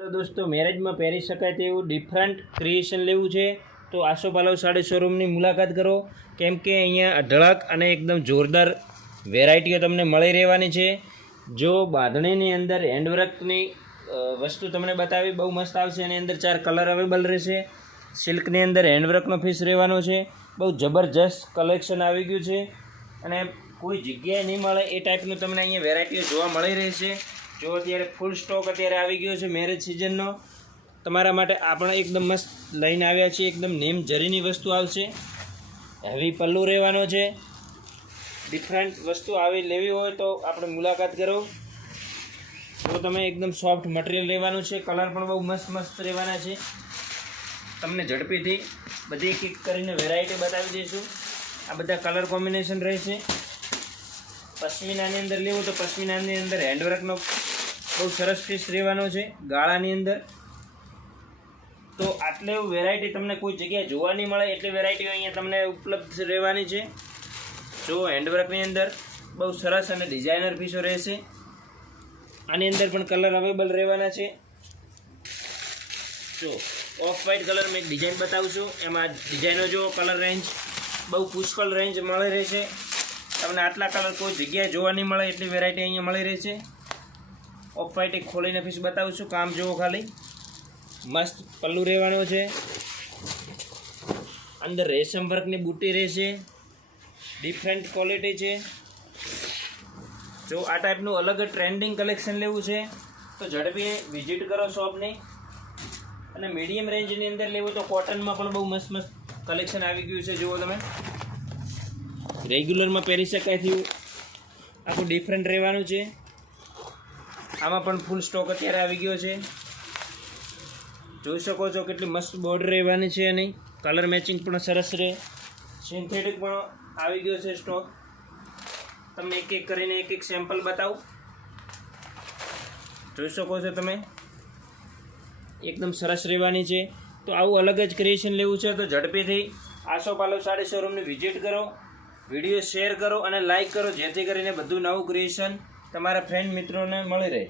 તો દોસ્તો મેરેજમાં પહેરી શકાય તેવું ડિફરન્ટ ક્રિએશન લેવું છે. તો આસો પાલવ સાડી શોરૂમની મુલાકાત કરો. કેમ કે અહીંયા અઢળક અને એકદમ જોરદાર વેરાયટીઓ તમને મળી રહેવાની છે. જો બાંધણીની અંદર હેન્ડવર્કની વસ્તુ તમને બતાવી, બહુ મસ્ત આવશે. એની અંદર ચાર કલર અવેલેબલ રહેશે. સિલ્કની અંદર હેન્ડવર્કનો ફીસ રહેવાનો છે. બહુ જબરજસ્ત કલેક્શન આવી ગયું છે. અને કોઈ જગ્યાએ નહીં મળે એ ટાઈપનું તમને અહીંયા વેરાયટીઓ જોવા મળી રહેશે. જો અત્યારે ફૂલ સ્ટોક અત્યારે આવી ગયો છે મેરેજ સિઝનનો તમારા માટે આપણે એકદમ મસ્ત લઈને આવ્યા છીએ, એકદમ નેમ જરીની વસ્તુ આવશે. હેવી પલ્લુ રહેવાનો છે. ડિફરન્ટ વસ્તુ આવી લેવી હોય તો આપણે મુલાકાત કરો. જો તમે એકદમ સોફ્ટ મટીરિયલ રહેવાનું છે કલર પણ બહુ મસ્ત મસ્ત રહેવાના છે. તમને ઝડપીથી બધી એક એક કરીને વેરાયટી બતાવી દઈશું. આ બધા કલર કોમ્બિનેશન રહેશે. પશ્મિનાની અંદર લેવું તો પશ્મિનાની અંદર હેન્ડવર્કનો બહુ સરસ પીસ રહેવાનો છે, ગાળાની અંદર. તો આટલે વેરાયટી તમને કોઈ જગ્યાએ જોવા નહીં મળે, એટલી વેરાયટીઓ અહીંયા તમને ઉપલબ્ધ રહેવાની છે. જો હેન્ડવર્કની અંદર બહુ સરસ અને ડિઝાઇનર પીસો રહેશે. આની અંદર પણ કલર અવેલેબલ રહેવાના છે. જો ઓફ વ્હાઇટ કલર મેં એક ડિઝાઇન બતાવું છું, એમાં ડિઝાઇનો જો કલર રેન્જ બહુ પુષ્કળ રેન્જ મળે રહેશે. તમને આટલા કલર કોઈ જગ્યાએ જોવા નહીં મળે, એટલી વેરાયટી અહીંયા મળી રહેશે ઓફ વાઇટ ખોલીને પીસ બતાવું છું, કામ જુઓ ખાલી. મસ્ત પલ્લુ રહેવાનું છે. અંદર રેશમ વર્કની બુટ્ટી રહેશે ડિફરન્ટ ક્વોલિટી છે. જો આ ટાઈપનું અલગ ટ્રેન્ડિંગ કલેક્શન લેવું છે, તો ઝડપી વિઝિટ કરો શોપની અને મીડિયમ રેન્જની અંદર લેવું તો કોટનમાં પણ બહુ મસ્ત મસ્ત કલેક્શન આવી ગયું છે, જુઓ તમે. રેગ્યુલરમાં પહેરી શકાય થયું આખું ડિફરન્ટ રહેવાનું છે. આમાં પણ ફૂલ સ્ટોક અત્યારે આવી ગયો છે. જોઈ શકો છો કેટલી મસ્ત બોર્ડર રહેવાની છે એની. કલર મેચિંગ પણ સરસ રહે. સિન્થેટિક પણ આવી ગયો છે સ્ટોક તમને એક એક કરીને એક એક સેમ્પલ બતાવું. જોઈ શકો છો તમે. એકદમ સરસ રહેવાની છે. તો આવું અલગ જ ક્રિએશન લેવું છે તો ઝડપીથી આસો પાલવ સાડી શોરૂમની વિઝિટ કરો. વીડિયો શેર કરો અને લાઇક કરો જેથી કરીને બધું નવું ક્રિએશન તમારા ફ્રેન્ડ મિત્રોને મળી રહે.